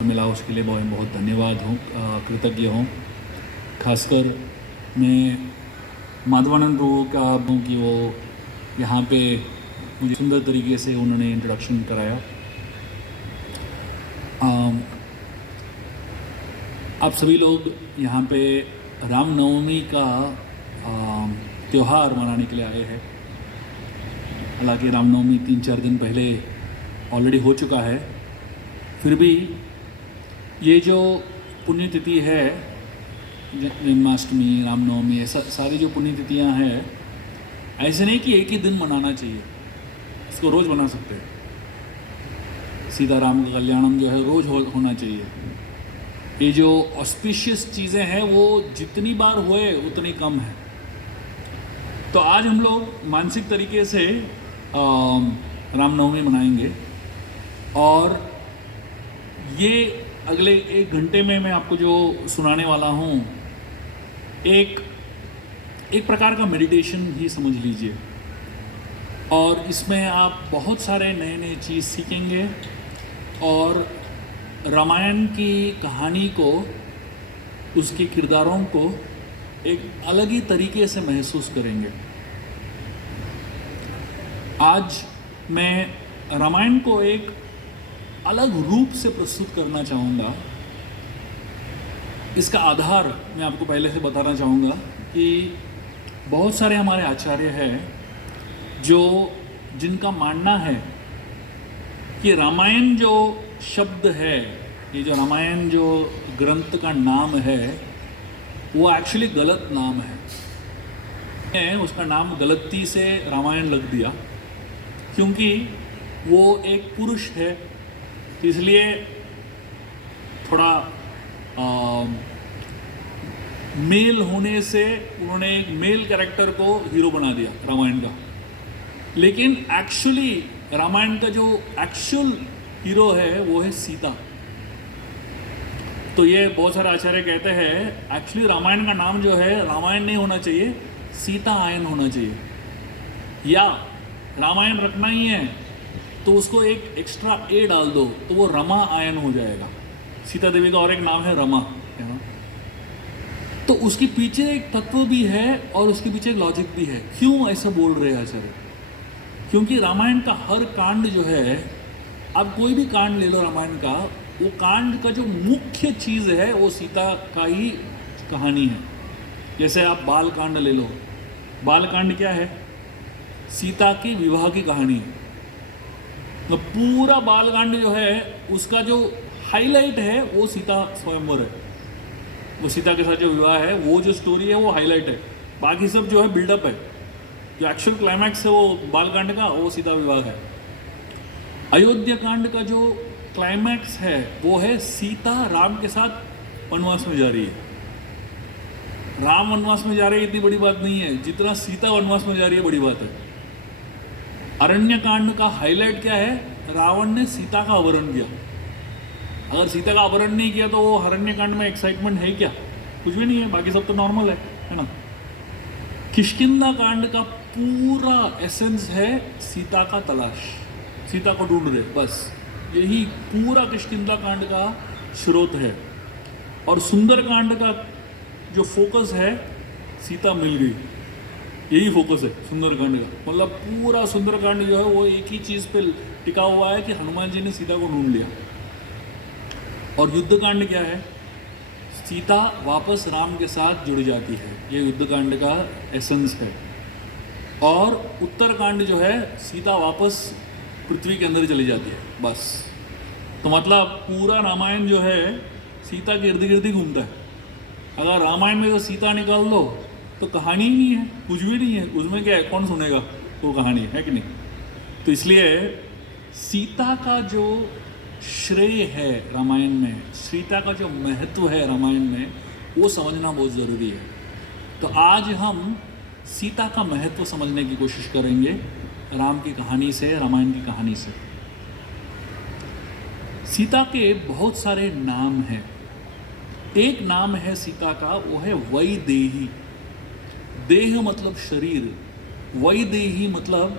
मिला उसके लिए बहुत बहुत धन्यवाद हूँ, कृतज्ञ हूँ। खासकर मैं माधवानंद प्रभु का हूँ कि वो यहाँ पे मुझे सुंदर तरीके से उन्होंने इंट्रोडक्शन कराया। आप सभी लोग यहाँ पे रामनवमी का त्यौहार मनाने के लिए आए हैं। हालांकि रामनवमी 3-4 दिन पहले ऑलरेडी हो चुका है, फिर भी ये जो पुण्यतिथि है, जन्माष्टमी, रामनवमी, ऐसा सारी जो पुण्यतिथियाँ हैं, ऐसे नहीं कि एक ही दिन मनाना चाहिए, इसको रोज़ मना सकते हैं। सीताराम का कल्याणम जो है रोज़ होना चाहिए। ये जो ऑस्पिशियस चीज़ें हैं वो जितनी बार हुए उतनी कम है। तो आज हम लोग मानसिक तरीके से रामनवमी मनाएंगे और ये अगले 1 घंटे में मैं आपको जो सुनाने वाला हूँ एक प्रकार का मेडिटेशन ही समझ लीजिए। और इसमें आप बहुत सारे नए नए चीज़ सीखेंगे और रामायण की कहानी को, उसके किरदारों को एक अलग ही तरीके से महसूस करेंगे। आज मैं रामायण को एक अलग रूप से प्रस्तुत करना चाहूँगा। इसका आधार मैं आपको पहले से बताना चाहूँगा कि बहुत सारे हमारे आचार्य हैं जिनका मानना है कि रामायण जो शब्द है, ये जो रामायण जो ग्रंथ का नाम है, वो एक्चुअली गलत नाम है। उसका नाम गलती से रामायण लग दिया क्योंकि वो एक पुरुष है, इसलिए थोड़ा मेल होने से उन्होंने एक मेल कैरेक्टर को हीरो बना दिया रामायण का। लेकिन एक्चुअली रामायण का जो एक्चुअल हीरो है वो है सीता। तो ये बहुत सारे आचार्य कहते हैं एक्चुअली रामायण का नाम जो है रामायण नहीं होना चाहिए, सीता आयन होना चाहिए, या रामायण रखना ही है तो उसको एक एक्स्ट्रा ए डाल दो तो वो रमा आयन हो जाएगा। सीता देवी का और एक नाम है रमा, है ना। तो उसके पीछे एक तत्व भी है और उसके पीछे एक लॉजिक भी है। क्यों ऐसा बोल रहे हैं आचार्य? क्योंकि रामायण का हर कांड जो है, आप कोई भी कांड ले लो रामायण का, वो कांड का जो मुख्य चीज़ है वो सीता का ही कहानी है। जैसे आप बाल कांड ले लो, बाल कांड क्या है? सीता के विवाह की कहानी है। तो पूरा बालकांड जो है उसका जो हाईलाइट है वो सीता स्वयंवर है, वो सीता के साथ जो विवाह है वो जो स्टोरी है वो हाईलाइट है। बाकी सब जो है बिल्डअप है। जो एक्चुअल क्लाइमैक्स है वो बालकांड का, वो सीता विवाह है। अयोध्या कांड का जो क्लाइमैक्स है वो है सीता राम के साथ वनवास में जा रही है। राम वनवास में जा रही है इतनी बड़ी बात नहीं है, जितना सीता वनवास में जा रही है बड़ी बात है। अरण्य कांड का हाईलाइट क्या है? रावण ने सीता का अपहरण किया। अगर सीता का अपहरण नहीं किया तो वो अरण्य कांड में एक्साइटमेंट है क्या? कुछ भी नहीं है, बाकी सब तो नॉर्मल है ना। किष्किंधा कांड का पूरा एसेंस है सीता का तलाश, सीता को ढूंढ रहे, बस यही पूरा किष्किंधा कांड का स्रोत है। और सुंदर कांड का जो फोकस है, सीता मिल गई, यही फोकस है सुंदरकांड का। मतलब पूरा सुंदरकांड जो है वो एक ही चीज़ पे टिका हुआ है कि हनुमान जी ने सीता को ढूंढ लिया। और युद्धकांड क्या है? सीता वापस राम के साथ जुड़ जाती है, ये युद्धकांड का एसेंस है। और उत्तरकांड जो है सीता वापस पृथ्वी के अंदर चली जाती है, बस। तो मतलब पूरा रामायण जो है सीता के इर्द गिर्द ही घूमता है। अगर रामायण में तो सीता निकाल दो तो कहानी ही नहीं है, कुछ भी नहीं है उसमें। क्या है, कौन सुनेगा वो कहानी, है कि नहीं? तो इसलिए सीता का जो श्रेय है रामायण में, सीता का जो महत्व है रामायण में, वो समझना बहुत ज़रूरी है। तो आज हम सीता का महत्व समझने की कोशिश करेंगे राम की कहानी से, रामायण की कहानी से। सीता के बहुत सारे नाम हैं। एक नाम है सीता का, वो है वैदेही। देह मतलब शरीर, वैदेही मतलब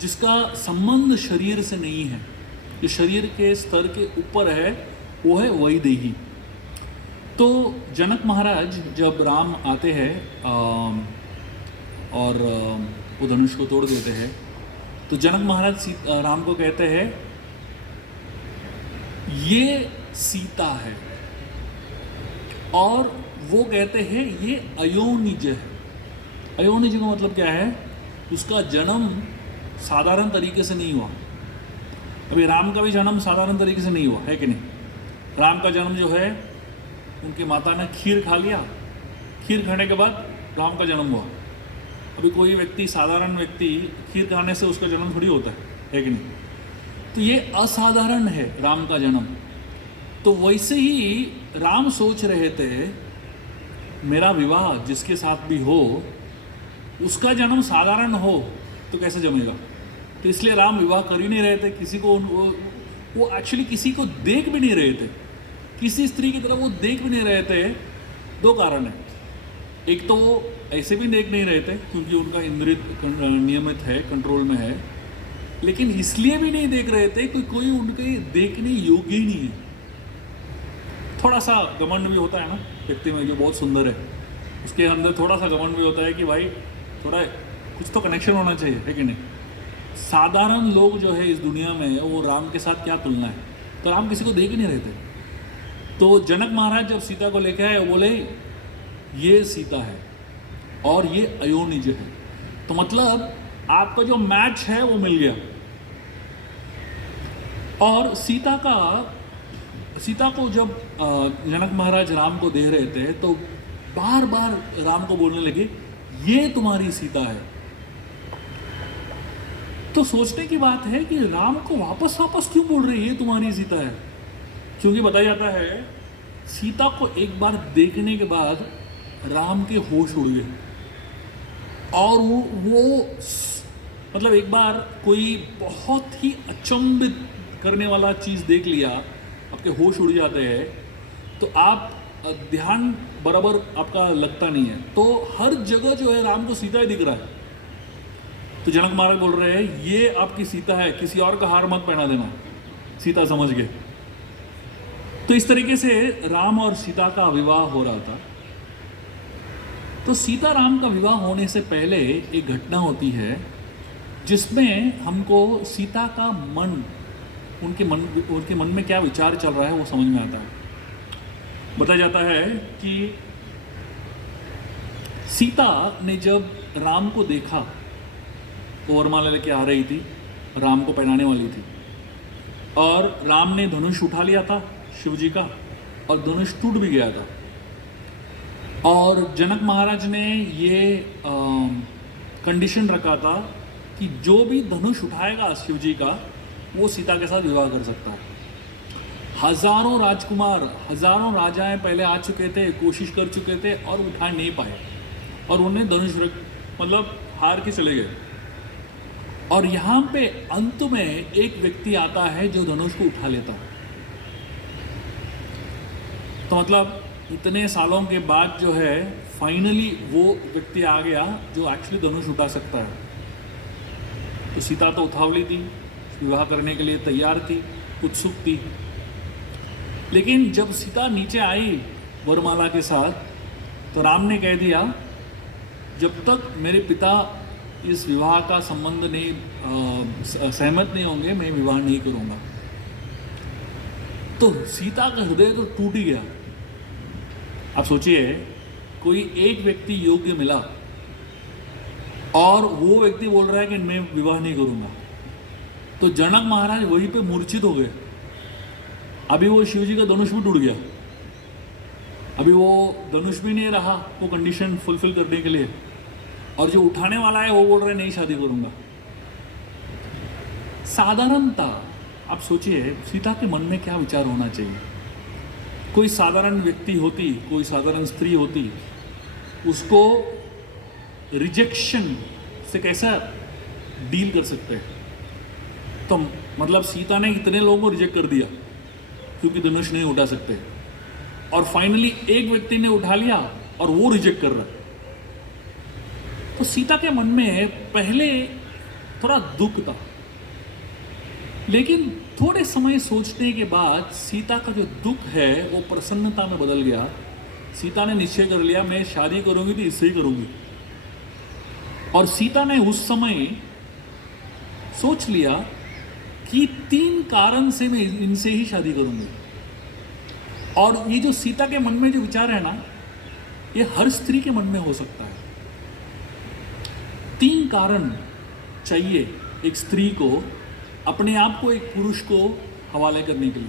जिसका संबंध शरीर से नहीं है, जो शरीर के स्तर के ऊपर है वो है वैदेही। तो जनक महाराज जब राम आते हैं और वो धनुष को तोड़ देते हैं, तो जनक महाराज राम को कहते हैं ये सीता है, और वो कहते हैं ये अयोनिज है। अयोनिज का मतलब क्या है? उसका जन्म साधारण तरीके से नहीं हुआ। अभी राम का भी जन्म साधारण तरीके से नहीं हुआ है कि नहीं? राम का जन्म जो है, उनकी माता ने खीर खा लिया, खीर खाने के बाद राम का जन्म हुआ। अभी कोई व्यक्ति, साधारण व्यक्ति, खीर खाने से उसका जन्म थोड़ी होता है कि नहीं? तो ये असाधारण है राम का जन्म। तो वैसे ही राम सोच रहे थे मेरा विवाह जिसके साथ भी हो उसका जन्म साधारण हो तो कैसे जमेगा। तो इसलिए राम विवाह कर ही नहीं रहे थे किसी को। वो एक्चुअली किसी को देख भी नहीं रहे थे, किसी स्त्री की तरफ वो देख भी नहीं रहे थे। दो कारण है। एक तो वो ऐसे भी देख नहीं रहे थे क्योंकि उनका इंद्रिय नियमित है, कंट्रोल में है, लेकिन इसलिए भी नहीं देख रहे थे कि कोई उनके देखने योग्य ही नहीं है। थोड़ा सा घमंड भी होता है ना व्यक्ति में, जो बहुत सुंदर है उसके अंदर थोड़ा सा घमंड भी होता है कि भाई थोड़ा कुछ तो कनेक्शन होना चाहिए, है कि नहीं? साधारण लोग जो है इस दुनिया में, वो राम के साथ क्या तुलना है? तो राम किसी को देख ही नहीं रहे थे। तो जनक महाराज जब सीता को लेके आए, वो बोले ये सीता है और ये अयोनिज है। तो मतलब आपका जो मैच है वो मिल गया। और सीता को जब जनक महाराज राम को दे रहे थे तो बार बार राम को बोलने लगे ये तुम्हारी सीता है। तो सोचने की बात है कि राम को वापस क्यों बोल रहे ये तुम्हारी सीता है? क्योंकि बताया जाता है सीता को एक बार देखने के बाद राम के होश उड़ गए, और वो मतलब एक बार कोई बहुत ही अचंभित करने वाला चीज़ देख लिया, आपके होश उड़ जाते हैं, तो आप ध्यान बराबर आपका लगता नहीं है। तो हर जगह जो है राम को सीता ही दिख रहा है। तो जनक महाराज बोल रहे हैं ये आपकी सीता है, किसी और का हार मत पहना देना, सीता समझ गए। तो इस तरीके से राम और सीता का विवाह हो रहा था। तो सीता राम का विवाह होने से पहले एक घटना होती है जिसमें हमको सीता का मन, उनके मन में क्या विचार चल रहा है वो समझ में आता है। बताया जाता है कि सीता ने जब राम को देखा, वो वरमाला लेके आ रही थी, राम को पहनाने वाली थी, और राम ने धनुष उठा लिया था शिव जी का, और धनुष टूट भी गया था। और जनक महाराज ने ये कंडीशन रखा था कि जो भी धनुष उठाएगा शिव जी का वो सीता के साथ विवाह कर सकता है। हजारों राजकुमार, हजारों राजाएं पहले आ चुके थे, कोशिश कर चुके थे और उठा नहीं पाए, और उन्हें धनुष मतलब हार के चले गए। और यहाँ पे अंत में एक व्यक्ति आता है जो धनुष को उठा लेता है। तो मतलब इतने सालों के बाद जो है फाइनली वो व्यक्ति आ गया जो एक्चुअली धनुष उठा सकता है। तो सीता तो उतावली थी, विवाह करने के लिए तैयार थी, उत्सुक थी। लेकिन जब सीता नीचे आई वरमाला के साथ, तो राम ने कह दिया जब तक मेरे पिता इस विवाह का संबंध नहीं सहमत नहीं होंगे मैं विवाह नहीं करूँगा। तो सीता का हृदय तो टूट ही गया। आप सोचिए कोई एक व्यक्ति योग्य मिला और वो व्यक्ति बोल रहा है कि मैं विवाह नहीं करूँगा। तो जनक महाराज वहीं पे मूर्छित हो गए। अभी वो शिव जी का धनुष भी टूट गया, अभी वो धनुष भी नहीं रहा वो कंडीशन फुलफिल करने के लिए, और जो उठाने वाला है वो बोल रहा है नहीं शादी करूँगा। साधारणता आप सोचिए सीता के मन में क्या विचार होना चाहिए। कोई साधारण व्यक्ति होती, कोई साधारण स्त्री होती, उसको रिजेक्शन से कैसा डील कर सकते हैं? तो मतलब सीता ने इतने लोगों को रिजेक्ट कर दिया क्योंकि धनुष नहीं उठा सकते, और फाइनली एक व्यक्ति ने उठा लिया और वो रिजेक्ट कर रहा है। तो सीता के मन में पहले थोड़ा दुख था, लेकिन थोड़े समय सोचने के बाद सीता का जो दुख है वो प्रसन्नता में बदल गया। सीता ने निश्चय कर लिया, मैं शादी करूंगी तो इससे ही करूंगी। और सीता ने उस समय सोच लिया कि 3 कारण से मैं इनसे ही शादी करूंगी। और ये जो सीता के मन में जो विचार है ना, ये हर स्त्री के मन में हो सकता है। 3 कारण चाहिए एक स्त्री को अपने आप को एक पुरुष को हवाले करने के लिए।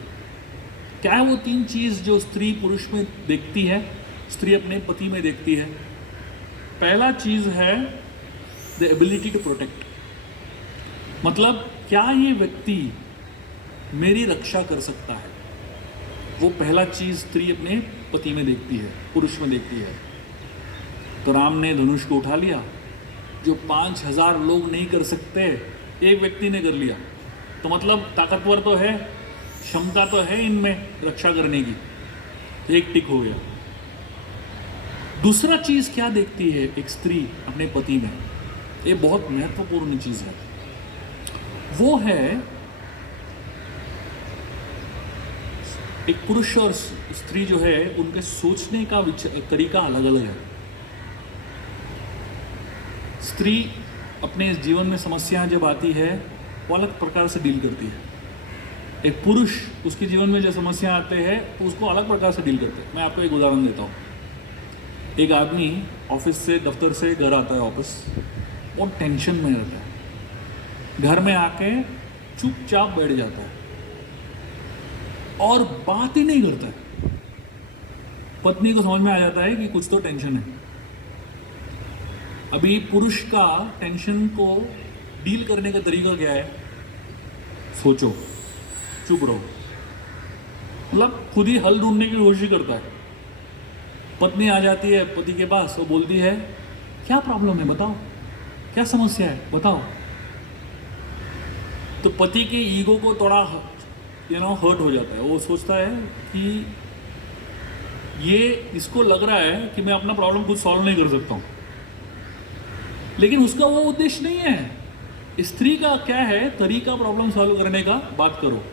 क्या है वो 3 चीज जो स्त्री पुरुष में देखती है, स्त्री अपने पति में देखती है? पहला चीज है द एबिलिटी टू प्रोटेक्ट, मतलब क्या ये व्यक्ति मेरी रक्षा कर सकता है। वो पहला चीज स्त्री अपने पति में देखती है, पुरुष में देखती है। तो राम ने धनुष को उठा लिया, जो 5000 लोग नहीं कर सकते एक व्यक्ति ने कर लिया। तो मतलब ताकतवर तो है, क्षमता तो है इनमें रक्षा करने की। एक टिक हो गया। दूसरा चीज क्या देखती है एक स्त्री अपने पति में, ये बहुत महत्वपूर्ण चीज है। वो है एक पुरुष और स्त्री जो है उनके सोचने का तरीका अलग अलग है। स्त्री अपने जीवन में समस्याएं जब आती है वो अलग प्रकार से डील करती है। एक पुरुष उसके जीवन में जो समस्या आते हैं तो उसको अलग प्रकार से डील करते हैं। मैं आपको एक उदाहरण देता हूँ। एक आदमी ऑफिस से, दफ्तर से घर आता है वापस, और टेंशन में रहता है। घर में आके चुपचाप बैठ जाता है और बात ही नहीं करता है। पत्नी को समझ में आ जाता है कि कुछ तो टेंशन है। अभी पुरुष का टेंशन को डील करने का तरीका क्या है? सोचो, चुप रहो, मतलब खुद ही हल ढूंढने की कोशिश करता है। पत्नी आ जाती है पति के पास, वो बोलती है क्या प्रॉब्लम है बताओ, क्या समस्या है बताओ। तो पति के ईगो को थोड़ा हर्ट हो जाता है। वो सोचता है कि ये इसको लग रहा है कि मैं अपना प्रॉब्लम खुद सॉल्व नहीं कर सकता हूँ, लेकिन उसका वो उद्देश्य नहीं है। स्त्री का क्या है तरीका प्रॉब्लम सॉल्व करने का? बात करो,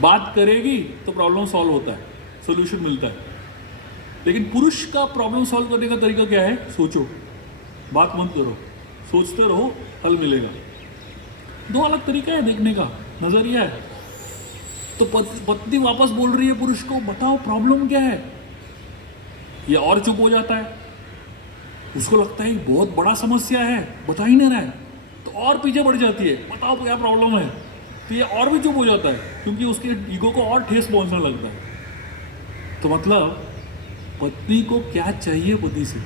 बात करेगी तो प्रॉब्लम सॉल्व होता है, सोल्यूशन मिलता है। लेकिन पुरुष का प्रॉब्लम सॉल्व करने का तरीका क्या है? सोचो, बात मत करो, सोचते रहो, हल मिलेगा। 2 अलग तरीका है देखने का, नजरिया है। तो पत्नी वापस बोल रही है पुरुष को, बताओ प्रॉब्लम क्या है। ये और चुप हो जाता है। उसको लगता है बहुत बड़ा समस्या है, बता ही नहीं रहा है, तो और पीछे बढ़ जाती है, बताओ क्या प्रॉब्लम है। तो ये और भी चुप हो जाता है क्योंकि उसके ईगो को और ठेस पहुंचने लगता है। तो मतलब पत्नी को क्या चाहिए पति से?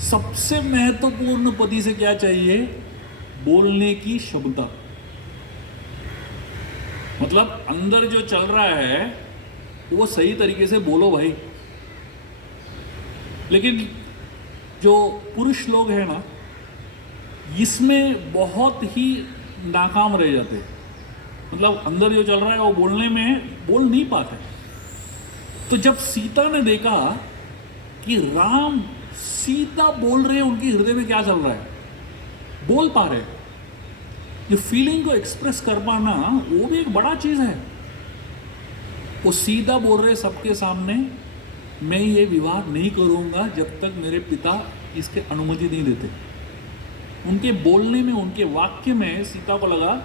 सबसे महत्वपूर्ण पति से क्या चाहिए? बोलने की क्षमता। मतलब अंदर जो चल रहा है वो सही तरीके से बोलो भाई। लेकिन जो पुरुष लोग हैं ना, इसमें बहुत ही नाकाम रह जाते हैं। मतलब अंदर जो चल रहा है वो बोलने में बोल नहीं पाते। तो जब सीता ने देखा कि राम सीता बोल रहे हैं, उनके हृदय में क्या चल रहा है, बोल पा रहे, ये फीलिंग को एक्सप्रेस कर पाना वो भी एक बड़ा चीज है। वो सीधा बोल रहे सबके सामने, मैं ये विवाह नहीं करूंगा जब तक मेरे पिता इसके अनुमति नहीं देते। उनके बोलने में, उनके वाक्य में सीता को लगा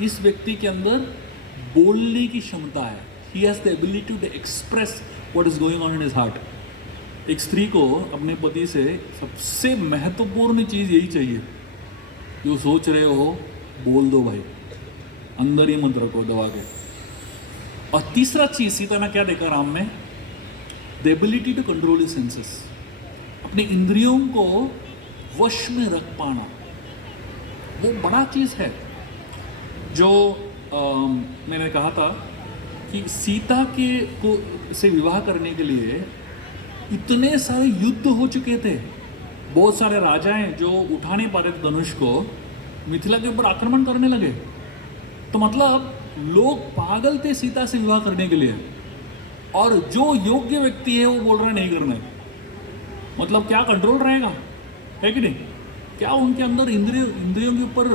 इस व्यक्ति के अंदर बोलने की क्षमता है। He has the ability to express what is going on in his heart. एक स्त्री को अपने पति से सबसे महत्वपूर्ण चीज यही चाहिए, जो सोच रहे हो बोल दो भाई, अंदर ही मत रखो दबा के। और तीसरा चीज सीता ने क्या देखा राम में? The ability to control his senses, अपने इंद्रियों को वश में रख पाना, वो बड़ा चीज है। जो मैंने कहा था कि सीता के को से विवाह करने के लिए इतने सारे युद्ध हो चुके थे। बहुत सारे राजाएं जो उठा नहीं पा रहे थे धनुष को, मिथिला के ऊपर आक्रमण करने लगे। तो मतलब लोग पागल थे सीता से विवाह करने के लिए, और जो योग्य व्यक्ति है वो बोल रहा है नहीं करना है। मतलब क्या कंट्रोल रहेगा, है कि नहीं? क्या उनके अंदर इंद्रियों के ऊपर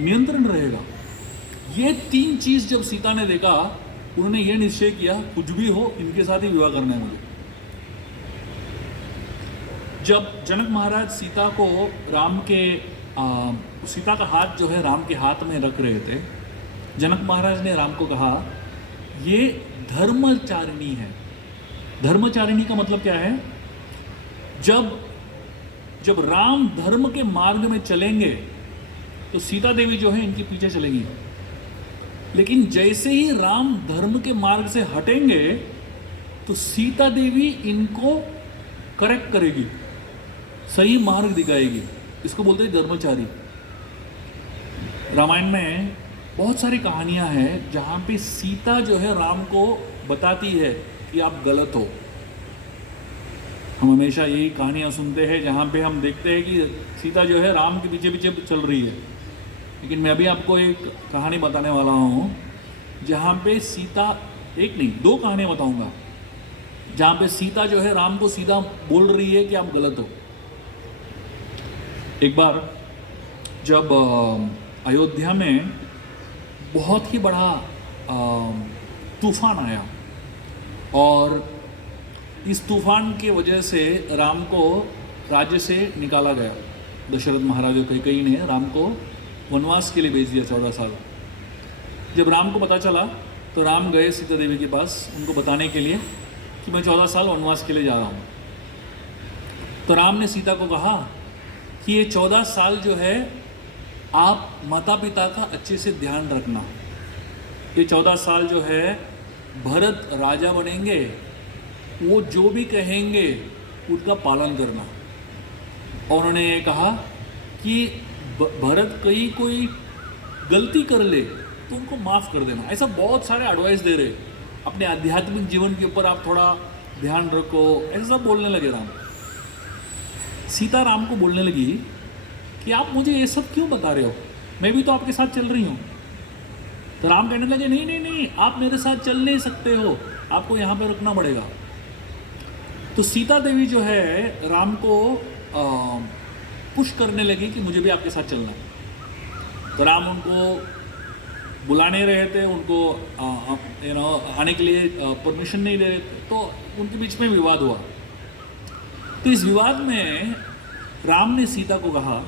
नियंत्रण रहेगा? ये 3 चीज जब सीता ने देखा, उन्होंने ये निश्चय किया कुछ भी हो इनके साथ ही विवाह करना है मुझे। जब जनक महाराज सीता को राम के सीता का हाथ जो है राम के हाथ में रख रहे थे, जनक महाराज ने राम को कहा ये धर्मचारिणी है। धर्मचारिणी का मतलब क्या है? जब राम धर्म के मार्ग में चलेंगे तो सीता देवी जो है इनके पीछे चलेगी, लेकिन जैसे ही राम धर्म के मार्ग से हटेंगे तो सीता देवी इनको करेक्ट करेगी, सही मार्ग दिखाएगी। इसको बोलते हैं धर्मचारी। रामायण में बहुत सारी कहानियां हैं जहाँ पे सीता जो है राम को बताती है कि आप गलत हो। हम हमेशा यही कहानियां सुनते हैं जहाँ पे हम देखते हैं कि सीता जो है राम के पीछे पीछे चल रही है, लेकिन मैं अभी आपको एक कहानी बताने वाला हूँ जहाँ पे सीता, एक नहीं 2 कहानियाँ बताऊँगा जहाँ पे सीता जो है राम को सीधा बोल रही है कि आप गलत हो। एक बार जब अयोध्या में बहुत ही बड़ा तूफान आया और इस तूफान की वजह से राम को राज्य से निकाला गया। दशरथ महाराज कैकेयी ने राम को वनवास के लिए भेज दिया 14 साल। जब राम को पता चला तो राम गए सीता देवी के पास उनको बताने के लिए कि मैं 14 साल वनवास के लिए जा रहा हूँ। तो राम ने सीता को कहा कि ये 14 साल जो है आप माता पिता का अच्छे से ध्यान रखना। ये 14 साल जो है भरत राजा बनेंगे, वो जो भी कहेंगे उसका पालन करना। और उन्होंने ये कहा कि भरत कहीं कोई गलती कर ले तो उनको माफ़ कर देना। ऐसा बहुत सारे एडवाइस दे रहे, अपने आध्यात्मिक जीवन के ऊपर आप थोड़ा ध्यान रखो, ऐसा सब बोलने लगे राम। सीता राम को बोलने लगी कि आप मुझे ये सब क्यों बता रहे हो, मैं भी तो आपके साथ चल रही हूँ। तो राम कहने लगे नहीं नहीं नहीं, आप मेरे साथ चल नहीं सकते हो, आपको यहाँ पे रुकना पड़ेगा। तो सीता देवी जो है राम को पुश करने लगी कि मुझे भी आपके साथ चलना है। तो राम उनको बुला नहीं रहे थे, उनको आने के लिए परमिशन नहीं दे रहे थे, तो उनके बीच में विवाद हुआ। तो इस विवाद में राम ने सीता को कहा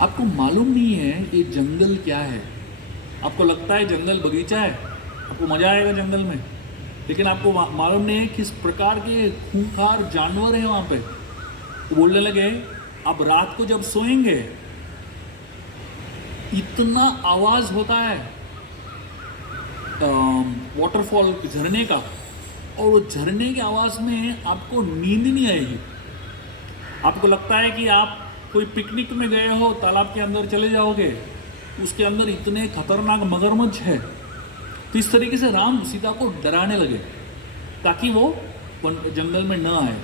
आपको मालूम नहीं है ये जंगल क्या है, आपको लगता है जंगल बगीचा है, आपको मजा आएगा जंगल में, लेकिन आपको मालूम नहीं है किस प्रकार के खूंखार जानवर हैं वहाँ पे। वो बोलने लगे अब रात को जब सोएंगे इतना आवाज होता है वाटरफॉल झरने का, और वो झरने की आवाज में आपको नींद नहीं आएगी। आपको लगता है कि आप कोई पिकनिक में गए हो, तालाब के अंदर चले जाओगे, उसके अंदर इतने खतरनाक मगरमच्छ है। तो इस तरीके से राम सीता को डराने लगे ताकि वो जंगल में न आए।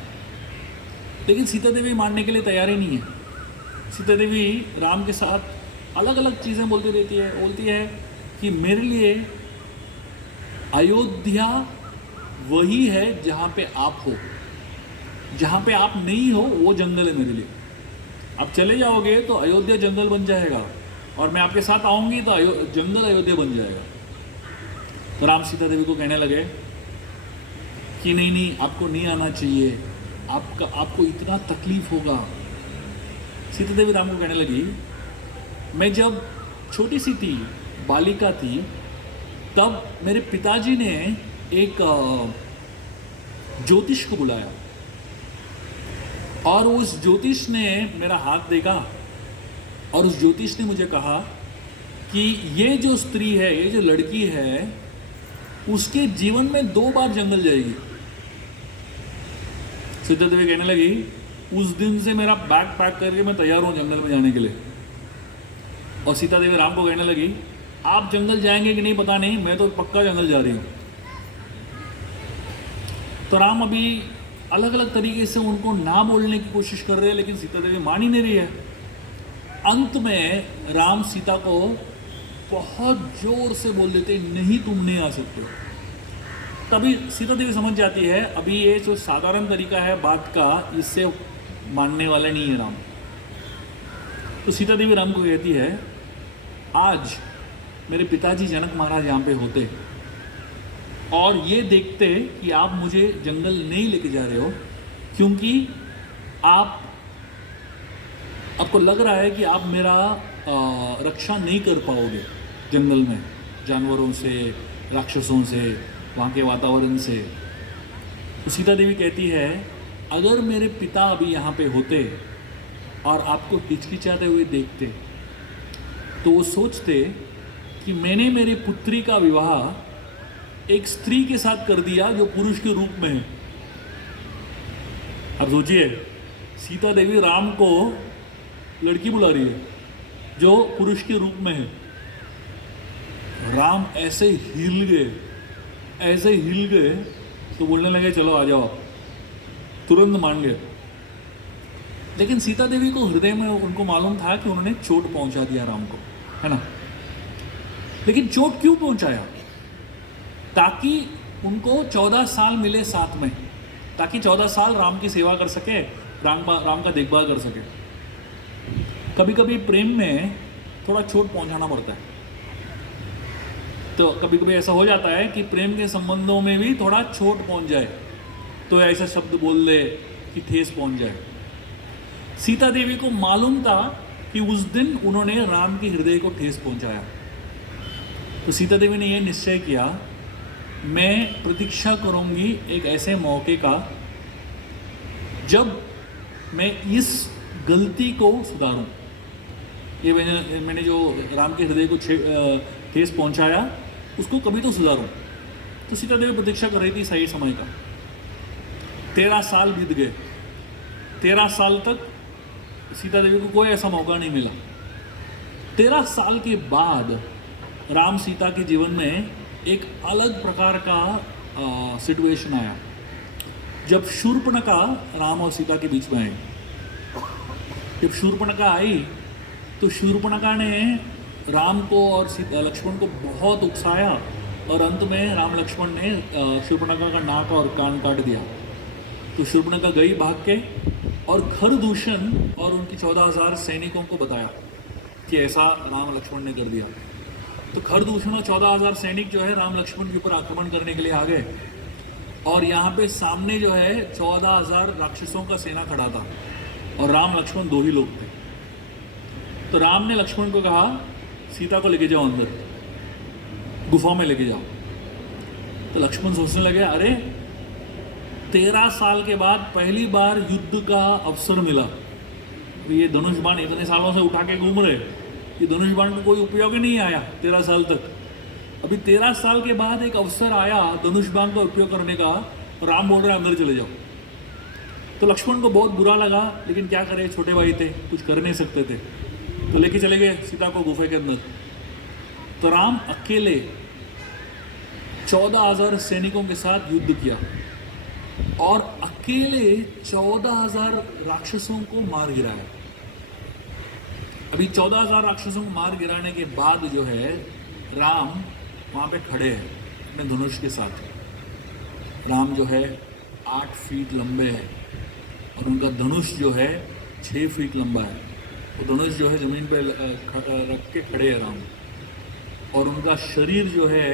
लेकिन सीता देवी मानने के लिए तैयार ही नहीं है। सीता देवी राम के साथ अलग अलग चीज़ें बोलती रहती है। बोलती है कि मेरे लिए अयोध्या वही है जहाँ पे आप हो, जहाँ पे आप नहीं हो वो जंगल है मेरे लिए। आप चले जाओगे तो अयोध्या जंगल बन जाएगा, और मैं आपके साथ आऊँगी तो जंगल अयोध्या बन जाएगा। तो राम सीता देवी को कहने लगे कि नहीं नहीं, आपको नहीं आना चाहिए, आपको इतना तकलीफ होगा। सीता देवी राम को कहने लगी मैं जब छोटी सी थी, बालिका थी, तब मेरे पिताजी ने एक ज्योतिष को बुलाया, और उस ज्योतिष ने मेरा हाथ देखा, और उस ज्योतिष ने मुझे कहा कि ये जो स्त्री है, ये जो लड़की है, उसके जीवन में 2 बार जंगल जाएगी। सीता देवी कहने लगी उस दिन से मेरा बैग पैक करके मैं तैयार हूँ जंगल में जाने के लिए। और सीता देवी राम को कहने लगी आप जंगल जाएंगे कि नहीं पता नहीं, मैं तो पक्का जंगल जा रही हूँ। तो राम अभी अलग अलग तरीके से उनको ना बोलने की कोशिश कर रहे हैं, लेकिन सीता देवी मान ही नहीं रही है। अंत में राम सीता को बहुत जोर से बोल देते नहीं तुम नहीं आ सकते हो। तभी सीता देवी समझ जाती है अभी ये जो साधारण तरीका है बात का, इससे मानने वाला नहीं है राम। तो सीता देवी राम को कहती है आज मेरे पिताजी जनक महाराज यहाँ पे होते और ये देखते कि आप मुझे जंगल नहीं लेके जा रहे हो क्योंकि आपको लग रहा है कि आप मेरा रक्षा नहीं कर पाओगे जंगल में, जानवरों से, राक्षसों से, वहाँ के वातावरण से। तो सीता देवी कहती है अगर मेरे पिता अभी यहाँ पे होते और आपको हिचकिचाते हुए देखते तो वो सोचते कि मैंने मेरी पुत्री का विवाह एक स्त्री के साथ कर दिया जो पुरुष के रूप में है। अब सोचिए, सीता देवी राम को लड़की बुला रही है जो पुरुष के रूप में है। राम ऐसे हिल गए तो बोलने लगे चलो आ जाओ आप, तुरंत मान गए। लेकिन सीता देवी को हृदय में उनको मालूम था कि उन्होंने चोट पहुंचा दिया राम को, है ना। लेकिन चोट क्यों पहुंचाया? ताकि उनको 14 साल मिले साथ में, ताकि 14 साल राम की सेवा कर सके, राम का देखभाल कर सके। कभी कभी प्रेम में थोड़ा चोट पहुंचाना पड़ता है। तो कभी कभी ऐसा हो जाता है कि प्रेम के संबंधों में भी थोड़ा चोट पहुंच जाए, तो ऐसा शब्द बोल दे कि ठेस पहुंच जाए। सीता देवी को मालूम था कि उस दिन उन्होंने राम के हृदय को ठेस पहुंचाया। तो सीता देवी ने यह निश्चय किया, मैं प्रतीक्षा करूंगी एक ऐसे मौके का जब मैं इस गलती को सुधारूं। ये मैंने जो राम के हृदय को ठेस पहुंचाया उसको कभी तो सुधारूं। तो सीता देवी प्रतीक्षा कर रही थी सही समय का। 13 साल बीत गए। 13 साल तक सीता देवी को कोई ऐसा मौका नहीं मिला। 13 साल के बाद राम सीता के जीवन में एक अलग प्रकार का सिचुएशन आया, जब शूर्पणखा राम और सीता के बीच में आई। जब शूर्पणखा आई तो शूर्पणखा ने राम को और लक्ष्मण को बहुत उकसाया और अंत में राम लक्ष्मण ने शूर्पणखा का नाक और कान काट दिया। तो शूर्पणखा गई भाग के और खरदूषण और उनकी 14,000 सैनिकों को बताया कि ऐसा राम लक्ष्मण ने कर दिया। तो खरदूषण और 14,000 सैनिक जो है राम लक्ष्मण के ऊपर आक्रमण करने के लिए आ गए और यहाँ पे सामने जो है 14,000 राक्षसों का सेना खड़ा था और राम लक्ष्मण 2 ही लोग थे। तो राम ने लक्ष्मण को कहा सीता को लेके जाओ, अंदर गुफा में लेके जाओ। तो लक्ष्मण सोचने लगे, अरे 13 साल के बाद पहली बार युद्ध का अवसर मिला। ये धनुष बाण इतने सालों से उठा के घूम रहे, ये धनुष बाण को कोई उपयोग ही नहीं आया 13 साल तक। अभी 13 साल के बाद एक अवसर आया धनुष बाण का उपयोग करने का, राम बोल रहे अंदर चले जाओ। तो लक्ष्मण को बहुत बुरा लगा, लेकिन क्या करे, छोटे भाई थे, कुछ कर नहीं सकते थे। तो लेके चले गए सीता को गुफा के अंदर। तो राम अकेले 14,000 सैनिकों के साथ युद्ध किया और अकेले 14,000 राक्षसों को मार गिराया। अभी 14,000 राक्षसों को मार गिराने के बाद जो है राम वहाँ पे खड़े हैं अपने धनुष के साथ। राम जो है 8 फीट लंबे हैं और उनका धनुष जो है 6 फीट लंबा है। वो धनुष जो है ज़मीन पे रख के खड़े हैं राम, और उनका शरीर जो है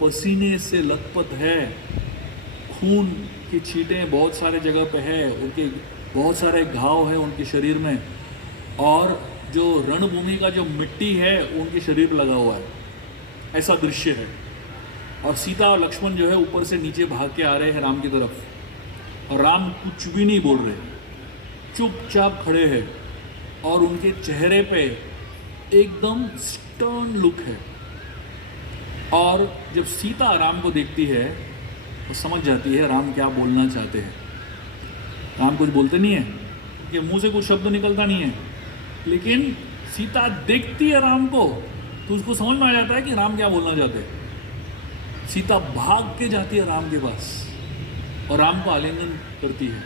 पसीने से लथपथ है, खून की छींटें बहुत सारे जगह पे है, उनके बहुत सारे घाव है उनके शरीर में, और जो रणभूमि का जो मिट्टी है उनके शरीर पर लगा हुआ है। ऐसा दृश्य है। और सीता और लक्ष्मण जो है ऊपर से नीचे भाग के आ रहे हैं राम की तरफ, और राम कुछ भी नहीं बोल रहे, चुपचाप खड़े हैं, और उनके चेहरे पे एकदम स्टर्न लुक है। और जब सीता राम को देखती है तो समझ जाती है राम क्या बोलना चाहते हैं। राम कुछ बोलते नहीं है, उनके मुंह से कुछ शब्द निकलता नहीं है, लेकिन सीता देखती है राम को तो उसको समझ में आ जाता है कि राम क्या बोलना चाहते हैं। सीता भाग के जाती है राम के पास और राम को आलिंगन करती है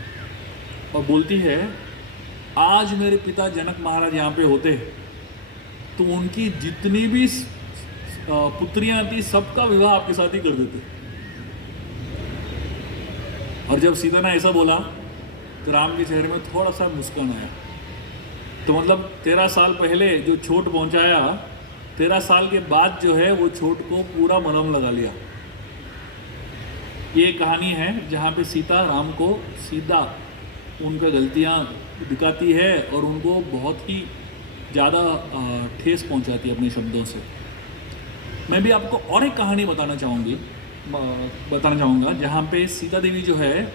और बोलती है, आज मेरे पिता जनक महाराज यहाँ पे होते तो उनकी जितनी भी पुत्रियां थी सबका विवाह आपके साथ ही कर देते। और जब सीता ने ऐसा बोला तो राम के चेहरे में थोड़ा सा मुस्कान आया। तो मतलब 13 साल पहले जो चोट पहुंचाया 13 साल के बाद जो है वो चोट को पूरा मलहम लगा लिया। ये कहानी है जहाँ पे सीता राम को सीधा उनका गलतियाँ दिखाती है और उनको बहुत ही ज़्यादा ठेस पहुँचाती है अपने शब्दों से। मैं भी आपको और एक कहानी बताना चाहूँगा जहाँ पे सीता देवी जो है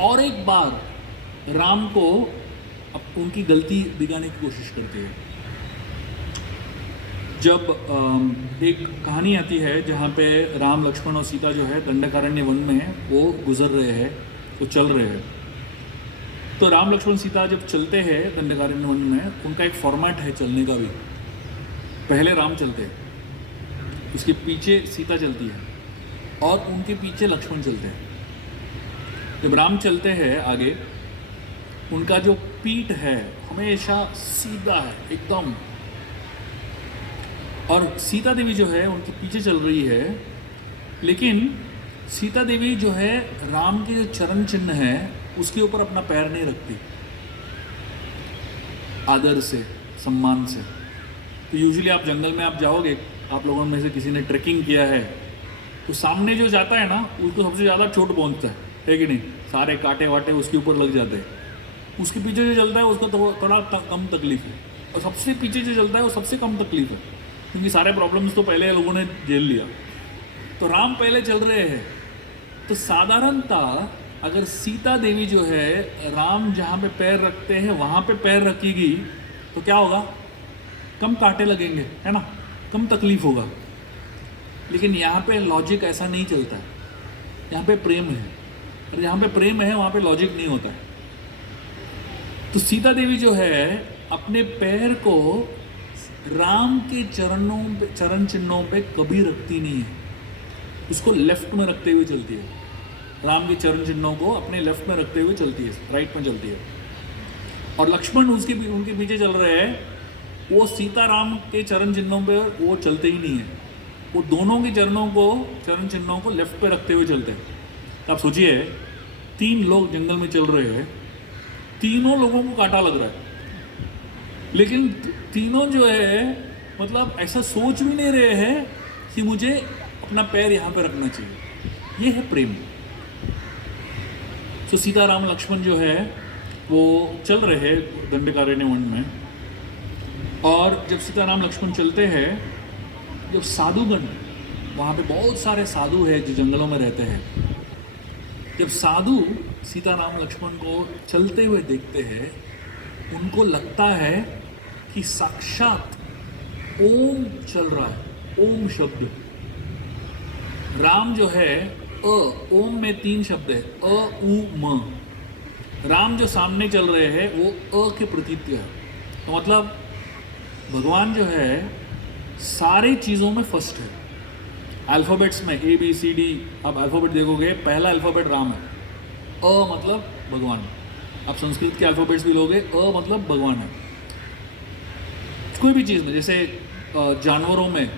और एक बार राम को उनकी गलती दिखाने की कोशिश करती है। जब एक कहानी आती है जहाँ पे राम लक्ष्मण और सीता जो है दंडकारण्य वन में वो गुजर रहे हैं, वो चल रहे हैं। तो राम लक्ष्मण सीता जब चलते हैं दंडकारण्य वन में, उनका एक फॉर्मेट है चलने का भी। पहले राम चलते हैं, उसके पीछे सीता चलती है और उनके पीछे लक्ष्मण चलते हैं। जब राम चलते हैं आगे, उनका जो पीठ है हमेशा सीधा है एकदम, और सीता देवी जो है उनके पीछे चल रही है। लेकिन सीता देवी जो है राम के जो चरण चिन्ह है उसके ऊपर अपना पैर नहीं रखती, आदर से, सम्मान से। तो यूजुअली आप जंगल में आप जाओगे, आप लोगों में से किसी ने ट्रेकिंग किया है, तो सामने जो जाता है ना उसको सबसे ज़्यादा चोट पहुंचता है कि नहीं? सारे कांटे वाटे उसके ऊपर लग जाते हैं। उसके पीछे जो चलता है उसको थोड़ा कम तकलीफ है, और सबसे पीछे जो चलता है वो सबसे कम तकलीफ है, क्योंकि सारे प्रॉब्लम्स तो पहले लोगों ने झेल लिया। तो राम पहले चल रहे हैं। तो साधारणतः अगर सीता देवी जो है राम जहाँ पे पैर रखते हैं वहाँ पे पैर रखेगी तो क्या होगा? कम कांटे लगेंगे, है ना, कम तकलीफ होगा। लेकिन यहाँ पे लॉजिक ऐसा नहीं चलता है, यहाँ पे प्रेम है, और जहाँ पे प्रेम है वहाँ पे लॉजिक नहीं होता है। तो सीता देवी जो है अपने पैर को राम के चरण चिन्हों पे कभी रखती नहीं है, उसको लेफ्ट में रखते हुए चलती है। राम के चरण चिन्हों को अपने लेफ्ट में रखते हुए चलती है, राइट में चलती है। और लक्ष्मण उनके पीछे चल रहे हैं, वो सीता राम के चरण चिन्हों पे वो चलते ही नहीं है, वो दोनों के चरण चिन्हों को लेफ्ट पे रखते हुए चलते हैं। आप सोचिए 3 लोग जंगल में चल रहे हैं, तीनों लोगों को कांटा लग रहा है, लेकिन तीनों जो है मतलब ऐसा सोच भी नहीं रहे हैं कि मुझे अपना पैर यहाँ पे रखना चाहिए। ये है प्रेम। तो सीता राम लक्ष्मण जो है वो चल रहे हैं दंडकारण्य वन में, और जब सीता राम लक्ष्मण चलते हैं, जब साधुगण, वहाँ पे बहुत सारे साधु हैं जो जंगलों में रहते हैं, जब साधु सीता राम लक्ष्मण को चलते हुए देखते हैं, उनको लगता है कि साक्षात ओम चल रहा है, ओम शब्द। राम जो है ओम में 3 शब्द है, उ म। राम जो सामने चल रहे हैं वो के प्रतीक है। तो मतलब भगवान जो है सारी चीज़ों में फर्स्ट है। अल्फ़ाबेट्स में ABCD, आप अल्फ़ाबेट देखोगे, पहला अल्फ़ाबेट राम है, मतलब भगवान। आप संस्कृत के अल्फ़ाबेट्स भी लोगे, मतलब भगवान है। कोई भी चीज़ में, जैसे जानवरों में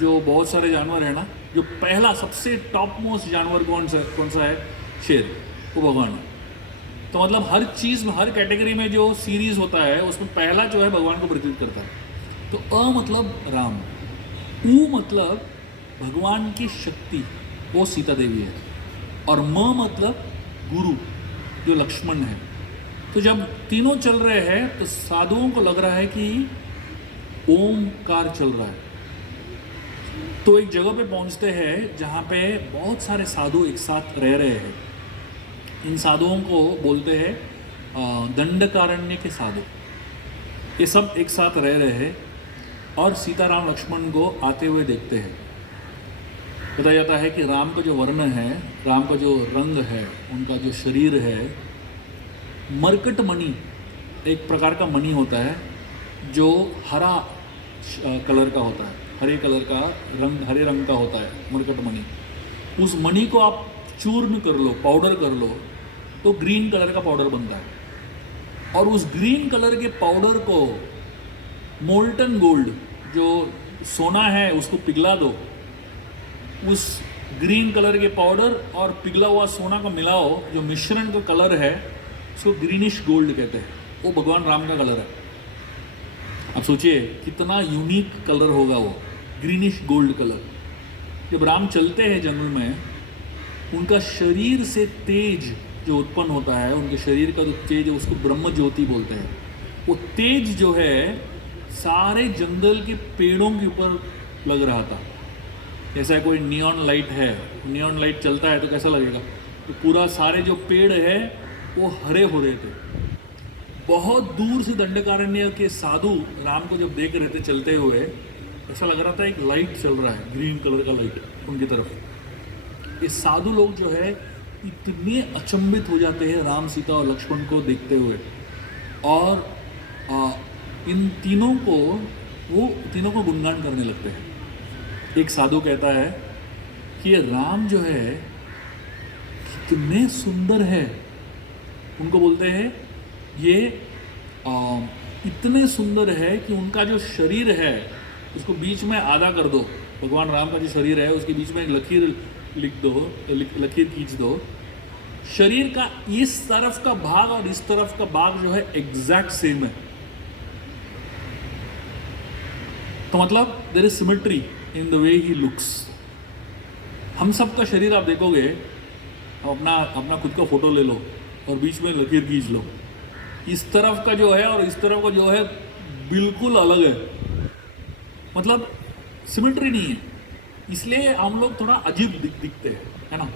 जो बहुत सारे जानवर हैं ना, जो पहला सबसे टॉप मोस्ट जानवर कौन सा है? शेर, वो भगवान है। तो मतलब हर चीज़ में, हर कैटेगरी में जो सीरीज होता है उसमें पहला जो है भगवान को प्रतीत करता है। तो मतलब राम, उ मतलब भगवान की शक्ति, वो सीता देवी है, और म मतलब गुरु, जो लक्ष्मण है। तो जब तीनों चल रहे हैं तो साधुओं को लग रहा है कि ओमकार चल रहा है। तो एक जगह पे पहुंचते हैं जहाँ पे बहुत सारे साधु एक साथ रह रहे हैं। इन साधुओं को बोलते हैं दंडकारण्य के साधु। ये सब एक साथ रह रहे हैं और सीताराम लक्ष्मण को आते हुए देखते हैं। बताया जाता है कि राम का जो वर्ण है, राम का जो रंग है, उनका जो शरीर है, मरकट मणि, एक प्रकार का मणि होता है जो हरा कलर का होता है, हरे कलर का रंग, हरे रंग का होता है मरकट मणि। उस मणि को आप चूर्ण कर लो, पाउडर कर लो, तो ग्रीन कलर का पाउडर बनता है। और उस ग्रीन कलर के पाउडर को मोल्टन गोल्ड, जो सोना है, उसको पिघला दो, उस ग्रीन कलर के पाउडर और पिघला हुआ सोना को मिलाओ, जो मिश्रण का कलर है उसको ग्रीनिश गोल्ड कहते हैं। वो भगवान राम का कलर है। अब सोचिए कितना यूनिक कलर होगा वो, ग्रीनिश गोल्ड कलर। जब राम चलते हैं जंगल में, उनका शरीर से तेज जो उत्पन्न होता है, उनके शरीर का जो तेज है उसको ब्रह्म ज्योति बोलते हैं। वो तेज जो है सारे जंगल के पेड़ों के ऊपर लग रहा था। जैसा कोई नियॉन लाइट है, नियॉन लाइट चलता है तो कैसा लगेगा, तो पूरा सारे जो पेड़ है वो हरे हो रहे थे। बहुत दूर से दंडकारण्य के साधु राम को जब देख रहे थे चलते हुए, ऐसा लग रहा था एक लाइट चल रहा है, ग्रीन कलर का लाइट उनकी तरफ। ये साधु लोग जो है इतने अचंभित हो जाते हैं राम, सीता और लक्ष्मण को देखते हुए, और इन तीनों को गुणगान करने लगते हैं। एक साधु कहता है कि ये राम जो है कितने सुंदर है। उनको बोलते हैं ये इतने सुंदर है कि उनका जो शरीर है उसको बीच में आधा कर दो। भगवान राम का जो शरीर है उसके बीच में एक लकीर लिख दो, लकीर खींच दो। शरीर का इस तरफ का भाग और इस तरफ का भाग जो है एग्जैक्ट सेम है। तो मतलब there is symmetry in the way he looks. हम सब का शरीर आप देखोगे, अपना खुद का फोटो ले लो और बीच में लकीर खींच लो, इस तरफ का जो है और इस तरफ का जो है बिल्कुल अलग है, मतलब सिमेट्री नहीं है। इसलिए हम लोग थोड़ा अजीब दिखते हैं, है ना।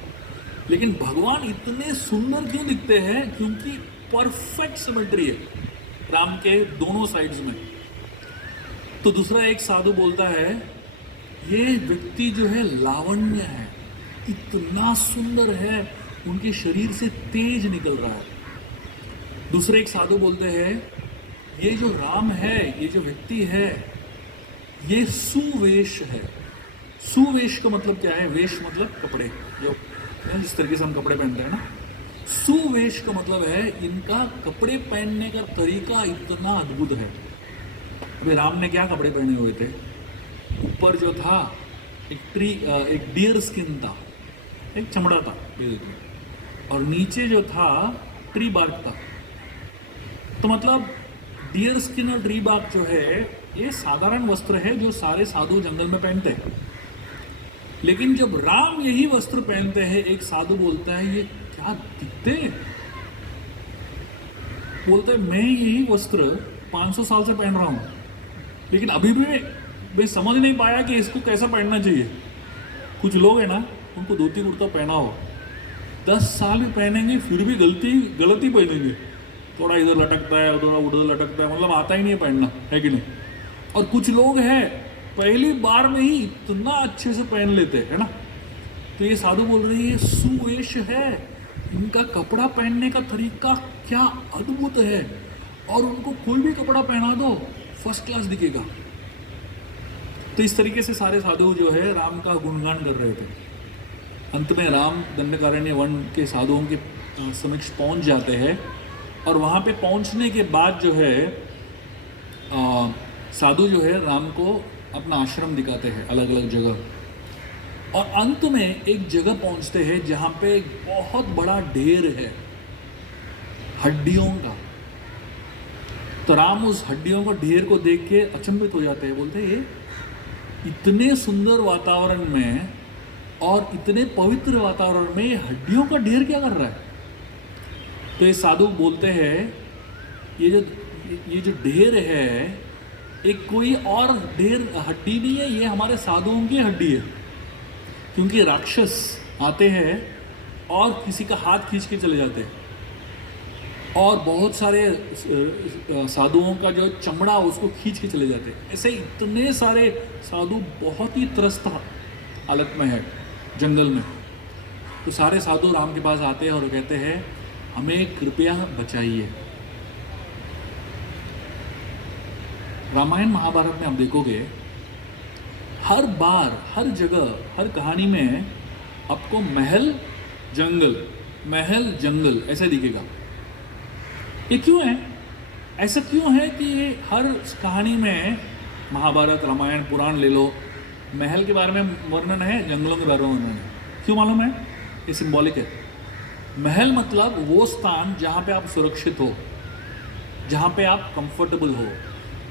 लेकिन भगवान इतने सुंदर क्यों दिखते हैं? क्योंकि परफेक्ट सिमेट्री है राम के दोनों साइड्स में। तो दूसरा एक साधु बोलता है ये व्यक्ति जो है लावण्य है, इतना सुंदर है, उनके शरीर से तेज निकल रहा है। दूसरे एक साधु बोलते हैं ये जो राम है, ये जो व्यक्ति है, ये सुवेश है। सुवेश का मतलब क्या है? वेश मतलब कपड़े, जो जिस तरीके से हम कपड़े पहनते हैं ना। सुवेश का मतलब है इनका कपड़े पहनने का तरीका इतना अद्भुत है। अभी राम ने क्या कपड़े पहने हुए थे? ऊपर जो था एक डियर स्किन था, एक चमड़ा था, और नीचे जो था ट्री बार्क था। तो मतलब डियर स्किन और ट्री बार्क जो है ये साधारण वस्त्र है जो सारे साधु जंगल में पहनते हैं। लेकिन जब राम यही वस्त्र पहनते हैं, एक साधु बोलता है ये क्या दिखते हैं? बोलते हैं मैं यही वस्त्र 500 साल से पहन रहा हूं, लेकिन अभी भी मैं समझ नहीं पाया कि इसको कैसा पहनना चाहिए। कुछ लोग हैं ना, उनको धोती कुर्ता पहना हो 10 साल भी पहनेंगे फिर भी गलत ही पहनेंगे। थोड़ा इधर लटकता है, थोड़ा उधर लटकता है, मतलब आता ही नहीं है पहनना, है कि नहीं। और कुछ लोग हैं पहली बार में ही इतना अच्छे से पहन लेते हैं, है ना। तो ये साधु बोल रही है सुवेश है, इनका कपड़ा पहनने का तरीका क्या अद्भुत है, और उनको कोई भी कपड़ा पहना दो फर्स्ट क्लास दिखेगा। तो इस तरीके से सारे साधु जो है राम का गुणगान कर रहे थे। अंत में राम दंडकारण्य वन के साधुओं के समक्ष पहुंच जाते हैं, और वहाँ पे पहुंचने के बाद जो है साधु जो है राम को अपना आश्रम दिखाते हैं अलग अलग जगह, और अंत में एक जगह पहुंचते हैं जहाँ पे एक बहुत बड़ा ढेर है हड्डियों का। तो राम उस हड्डियों का ढेर को देख के अचंभित हो जाते हैं, बोलते हैं ये इतने सुंदर वातावरण में और इतने पवित्र वातावरण में ये हड्डियों का ढेर क्या कर रहा है? तो ये साधु बोलते हैं ये जो ढेर है एक कोई और ढेर हड्डी नहीं है, ये हमारे साधुओं की हड्डी है। क्योंकि राक्षस आते हैं और किसी का हाथ खींच के चले जाते हैं, और बहुत सारे साधुओं का जो चमड़ा उसको खींच के चले जाते हैं। ऐसे इतने सारे साधु बहुत ही त्रस्त हालत में है जंगल में। तो सारे साधु राम के पास आते हैं और कहते हैं हमें कृपया बचाइए। रामायण महाभारत में आप देखोगे हर बार, हर जगह, हर कहानी में आपको महल जंगल ऐसा दिखेगा। ये क्यों है? ऐसा क्यों है कि हर कहानी में, महाभारत, रामायण, पुराण ले लो, महल के बारे में वर्णन है, जंगलों के बारे में वर्णन है? क्यों मालूम है? ये सिंबॉलिक है। महल मतलब वो स्थान जहाँ पे आप सुरक्षित हो, जहाँ पे आप कंफर्टेबल हो,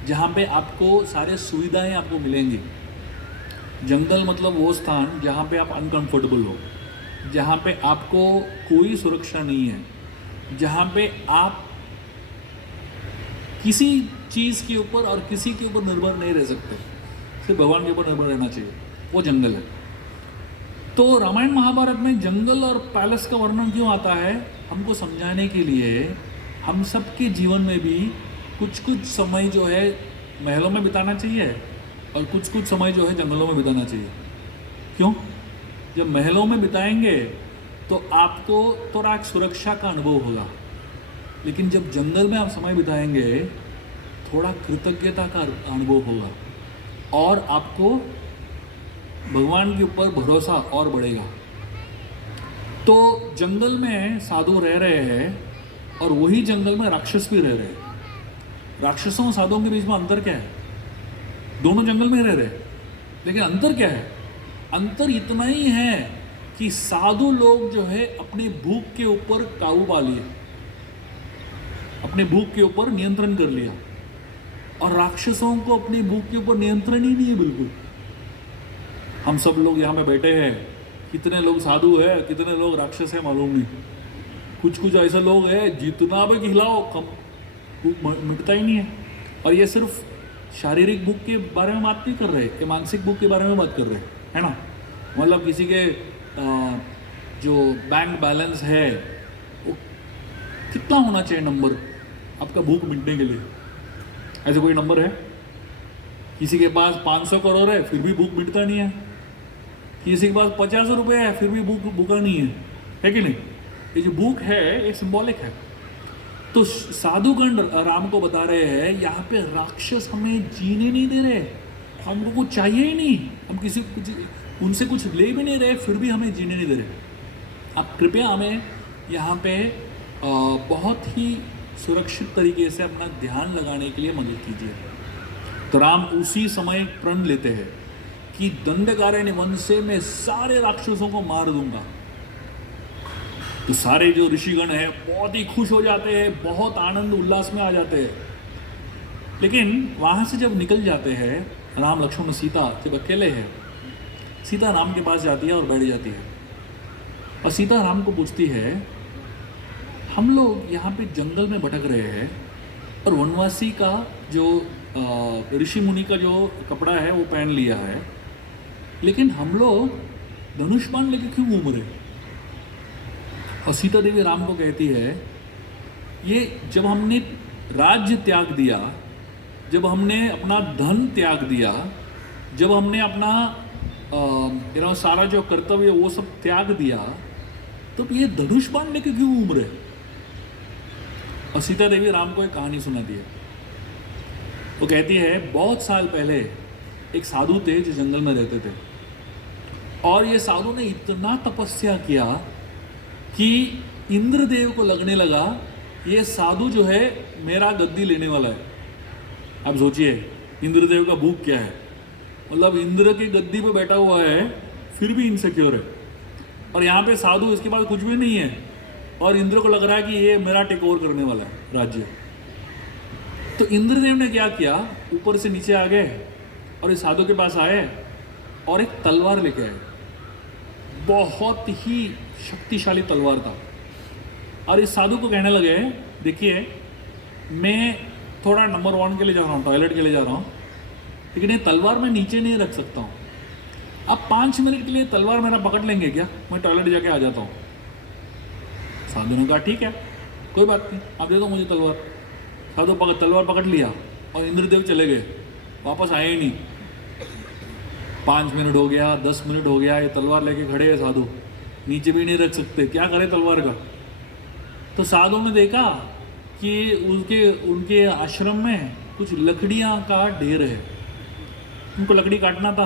जहाँ पे आपको सारे सुविधाएं आपको मिलेंगी। जंगल मतलब वो स्थान जहाँ पे आप अनकंफर्टेबल हो, जहाँ पे आपको कोई सुरक्षा नहीं है, जहाँ पे आप किसी चीज़ के ऊपर और किसी के ऊपर निर्भर नहीं रह सकते, सिर्फ भगवान के ऊपर निर्भर रहना चाहिए, वो जंगल है। तो रामायण महाभारत में जंगल और पैलेस का वर्णन क्यों आता है? हमको समझाने के लिए हम सबके जीवन में भी कुछ कुछ समय जो है महलों में बिताना चाहिए और कुछ कुछ समय जो है जंगलों में बिताना चाहिए। क्यों? जब महलों में बिताएंगे तो आपको थोड़ा एक सुरक्षा का अनुभव होगा, लेकिन जब जंगल में आप समय बिताएंगे थोड़ा कृतज्ञता का अनुभव होगा और आपको भगवान के ऊपर भरोसा और बढ़ेगा। तो जंगल में साधु रह रहे हैं और वही जंगल में राक्षस भी रह रहे हैं। राक्षसों और साधुओं के बीच में अंतर क्या है? दोनों जंगल में रह रहे हैं, लेकिन अंतर क्या है? अंतर इतना ही है कि साधु लोग जो है अपनी भूख के ऊपर काबू पा लिए, अपने भूख के ऊपर नियंत्रण कर लिया, और राक्षसों को अपनी भूख के ऊपर नियंत्रण ही नहीं है बिल्कुल। हम सब लोग यहाँ पे बैठे हैं, कितने लोग साधु है, कितने लोग राक्षस है मालूम नहीं। कुछ कुछ ऐसे लोग हैं जितना भी खिलाओ कम भूख मिटता ही नहीं है। और ये सिर्फ शारीरिक भूख के बारे में बात नहीं कर रहे, ये मानसिक भूख के बारे में बात कर रहे है ना। मतलब किसी के जो बैंक बैलेंस है वो कितना होना चाहिए नंबर आपका भूख मिटने के लिए? ऐसे कोई नंबर है? किसी के पास 500 करोड़ है फिर भी भूख मिटता नहीं है, किसी के पास 50 रुपये है फिर भी भूखा नहीं है कि नहीं? ये जो भूख है ये सिंबॉलिक है। तो साधुगण राम को बता रहे हैं यहाँ पे राक्षस हमें जीने नहीं दे रहे, हमको कुछ चाहिए ही नहीं, हम किसी कुछ उनसे कुछ ले भी नहीं रहे फिर भी हमें जीने नहीं दे रहे। आप कृपया हमें यहाँ पे बहुत ही सुरक्षित तरीके से अपना ध्यान लगाने के लिए मदद कीजिए। तो राम उसी समय प्रण लेते हैं कि दंडकारण्य वन से मैं सारे राक्षसों को मार दूंगा। तो सारे जो ऋषिगण हैं बहुत ही खुश हो जाते हैं, बहुत आनंद उल्लास में आ जाते हैं। लेकिन वहाँ से जब निकल जाते हैं राम लक्ष्मण सीता जब अकेले हैं, सीता राम के पास जाती है और बैठ जाती है और सीता राम को पूछती है, हम लोग यहाँ पे जंगल में भटक रहे हैं और वनवासी का जो ऋषि मुनि का जो कपड़ा है वो पहन लिया है, लेकिन हम लोग धनुष बाण लेके क्यों घूम रहे? और सीता देवी राम को कहती है, ये जब हमने राज्य त्याग दिया, जब हमने अपना धन त्याग दिया, जब हमने अपना सारा जो कर्तव्य वो सब त्याग दिया, तो ये धनुष बाण लेके क्यों घूम रहे? और सीता देवी राम को एक कहानी सुनाती है। वो कहती है, बहुत साल पहले एक साधु थे जो जंगल में रहते थे, और ये साधु ने इतना तपस्या किया कि इंद्रदेव को लगने लगा ये साधु जो है मेरा गद्दी लेने वाला है। आप सोचिए इंद्रदेव का भूख क्या है, मतलब इंद्र की गद्दी पे बैठा हुआ है फिर भी इनसिक्योर है, और यहाँ पे साधु इसके पास कुछ भी नहीं है और इंद्र को लग रहा है कि ये मेरा टेक ओवर करने वाला है राज्य। तो इंद्रदेव ने क्या किया, ऊपर से नीचे आ गए और इस साधु के पास आए और एक तलवार लेके आए। बहुत ही शक्तिशाली तलवार था, और इस साधु को कहने लगे, देखिए मैं थोड़ा नंबर 1 के लिए जा रहा हूँ, टॉयलेट के लिए जा रहा हूँ, लेकिन ये तलवार मैं नीचे नहीं रख सकता हूँ। आप 5 मिनट के लिए तलवार मेरा पकड़ लेंगे क्या? मैं टॉयलेट जाके आ जाता हूँ। साधु ने कहा ठीक है कोई बात नहीं, आप दे दो मुझे तलवार। साधु तलवार पकड़ लिया और इंद्रदेव चले गए, वापस आए ही नहीं। 5 मिनट हो गया, 10 मिनट हो गया, ये तलवार लेके खड़े हैं साधु, नीचे भी नहीं रख सकते, क्या करे तलवार का? तो साधु ने देखा कि उनके आश्रम में कुछ लकड़ियाँ का ढेर है, उनको लकड़ी काटना था।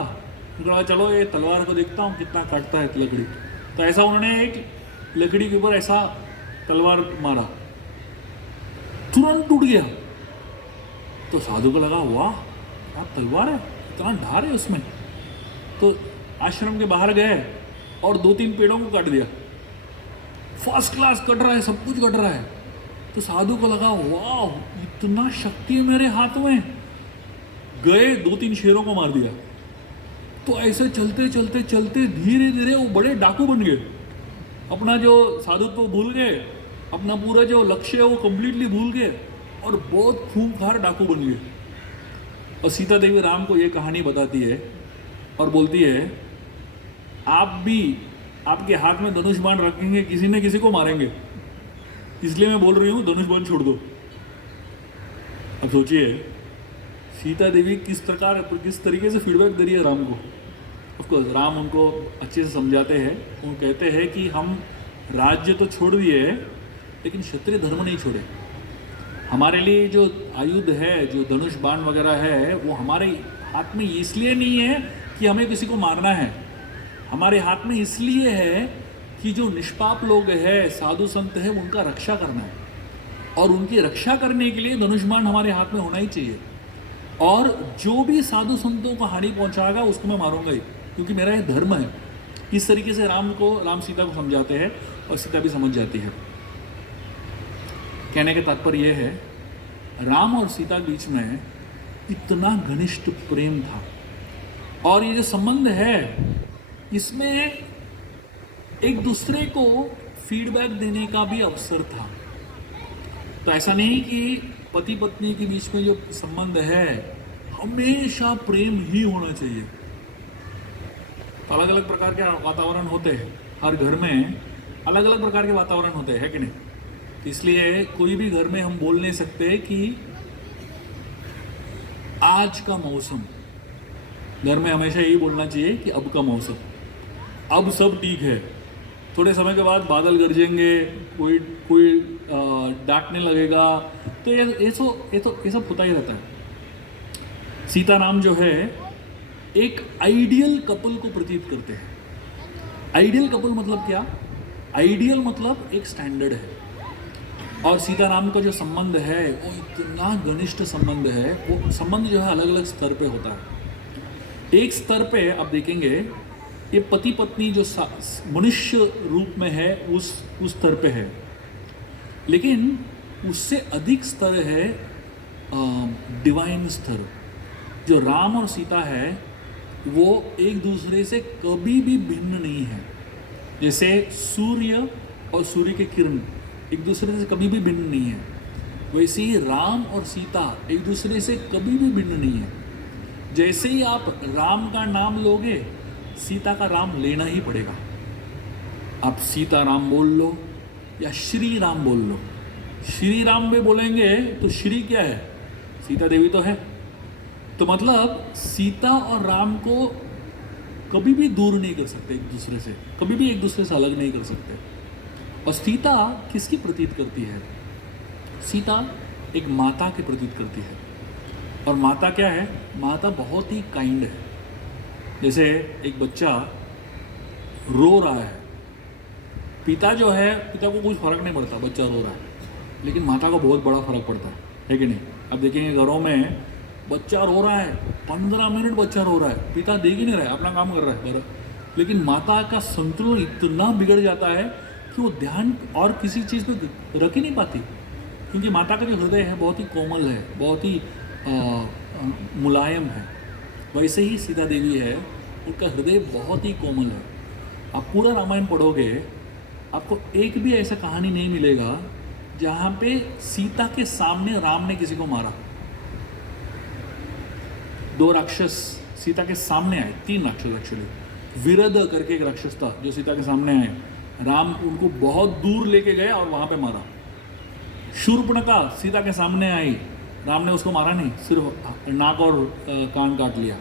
उनको लगा चलो ये तलवार को देखता हूँ कितना काटता है लकड़ी। तो ऐसा उन्होंने एक लकड़ी के ऊपर ऐसा तलवार मारा, तुरंत टूट गया। तो साधु को लगा वाह क्या तलवार है, इतना धार है उसमें। तो आश्रम के बाहर गए और 2-3 पेड़ों को काट दिया, फर्स्ट क्लास कट रहा है, सब कुछ कट रहा है। तो साधु को लगा वाह इतना शक्ति है मेरे हाथ में, गए 2-3 शेरों को मार दिया। तो ऐसे चलते चलते चलते धीरे धीरे वो बड़े डाकू बन गए, अपना जो साधुत्व भूल गए, अपना पूरा जो लक्ष्य है वो कंप्लीटली भूल गए और बहुत खूंखार डाकू बन गए। और सीता देवी राम को ये कहानी बताती है और बोलती है आप भी आपके हाथ में धनुष बाण रखेंगे, किसी न किसी को मारेंगे, इसलिए मैं बोल रही हूँ धनुष बाण छोड़ दो। अब सोचिए सीता देवी किस तरीके से फीडबैक दे रही है राम को। ऑफकोर्स राम उनको अच्छे से समझाते हैं, वो कहते हैं कि हम राज्य तो छोड़ दिए लेकिन क्षत्रिय धर्म नहीं छोड़े। हमारे लिए जो आयुध है, जो धनुष बाण वगैरह है, वो हमारे हाथ में इसलिए नहीं है कि हमें किसी को मारना है, हमारे हाथ में इसलिए है कि जो निष्पाप लोग हैं, साधु संत हैं, उनका रक्षा करना है। और उनकी रक्षा करने के लिए धनुष बाण हमारे हाथ में होना ही चाहिए। और जो भी साधु संतों को हानि पहुंचाएगा उसको मैं मारूंगा ही, क्योंकि मेरा ये धर्म है। इस तरीके से राम सीता को समझाते हैं और सीता भी समझ जाती है। कहने का तात्पर्य यह है, राम और सीता के बीच में इतना घनिष्ठ प्रेम था और ये जो संबंध है इसमें एक दूसरे को फीडबैक देने का भी अवसर था। तो ऐसा नहीं कि पति पत्नी के बीच में जो संबंध है हमेशा प्रेम ही होना चाहिए। अलग अलग प्रकार के वातावरण होते हैं, हर घर में अलग अलग प्रकार के वातावरण होते हैं कि नहीं। तो इसलिए कोई भी घर में हम बोल नहीं सकते कि आज का मौसम, घर में हमेशा यही बोलना चाहिए कि अब का मौसम, अब सब ठीक है। थोड़े समय के बाद बादल गरजेंगे, कोई डांटने लगेगा, तो ये सब होता ही रहता है। सीताराम जो है एक आइडियल कपल को प्रतीत करते हैं। आइडियल कपल मतलब क्या? आइडियल मतलब एक स्टैंडर्ड है। और सीताराम का जो संबंध है वो इतना घनिष्ठ संबंध है, वो संबंध जो है अलग अलग स्तर पे होता है। एक स्तर पे आप देखेंगे ये पति पत्नी जो मनुष्य रूप में है उस स्तर पे है, लेकिन उससे अधिक स्तर है डिवाइन स्तर। जो राम और सीता है वो एक दूसरे से कभी भी भिन्न नहीं है। जैसे सूर्य और सूर्य के किरण एक दूसरे से कभी भी भिन्न नहीं है, वैसे ही राम और सीता एक दूसरे से कभी भी भिन्न नहीं है। जैसे ही आप राम का नाम लोगे, सीता का राम लेना ही पड़ेगा। आप सीता राम बोल लो या श्री राम बोल लो। श्री राम भी बोलेंगे तो श्री क्या है? सीता देवी तो है। तो मतलब सीता और राम को कभी भी दूर नहीं कर सकते एक दूसरे से, कभी भी एक दूसरे से अलग नहीं कर सकते। और सीता किसकी प्रतीत करती है? सीता एक माता की प्रतीत करती है। और माता क्या है? माता बहुत ही काइंड है। जैसे एक बच्चा रो रहा है, पिता जो है, पिता को कुछ फर्क नहीं पड़ता बच्चा रो रहा है, लेकिन माता को बहुत बड़ा फर्क पड़ता है कि नहीं? अब देखेंगे घरों में बच्चा रो रहा है, 15 मिनट बच्चा रो रहा है, पिता देख ही नहीं रहा है, अपना काम कर रहा है, लेकिन माता का संतुलन इतना बिगड़ जाता है कि वो ध्यान और किसी चीज़ पे रख ही नहीं पाती, क्योंकि माता का जो हृदय है बहुत ही कोमल है, बहुत ही मुलायम है। वैसे ही सीता देवी है, उनका हृदय बहुत ही कोमल है। आप पूरा रामायण पढ़ोगे, आपको एक भी ऐसा कहानी नहीं मिलेगा जहाँ पे सीता के सामने राम ने किसी को मारा। 2 राक्षस सीता के सामने आए, 3 राक्षस एक्चुअली, विरद करके एक राक्षस था जो सीता के सामने आए, राम उनको बहुत दूर लेके गए और वहाँ पे मारा। शूर्पणखा सीता के सामने आई, राम ने उसको मारा नहीं, सिर्फ नाक और कान काट लिया।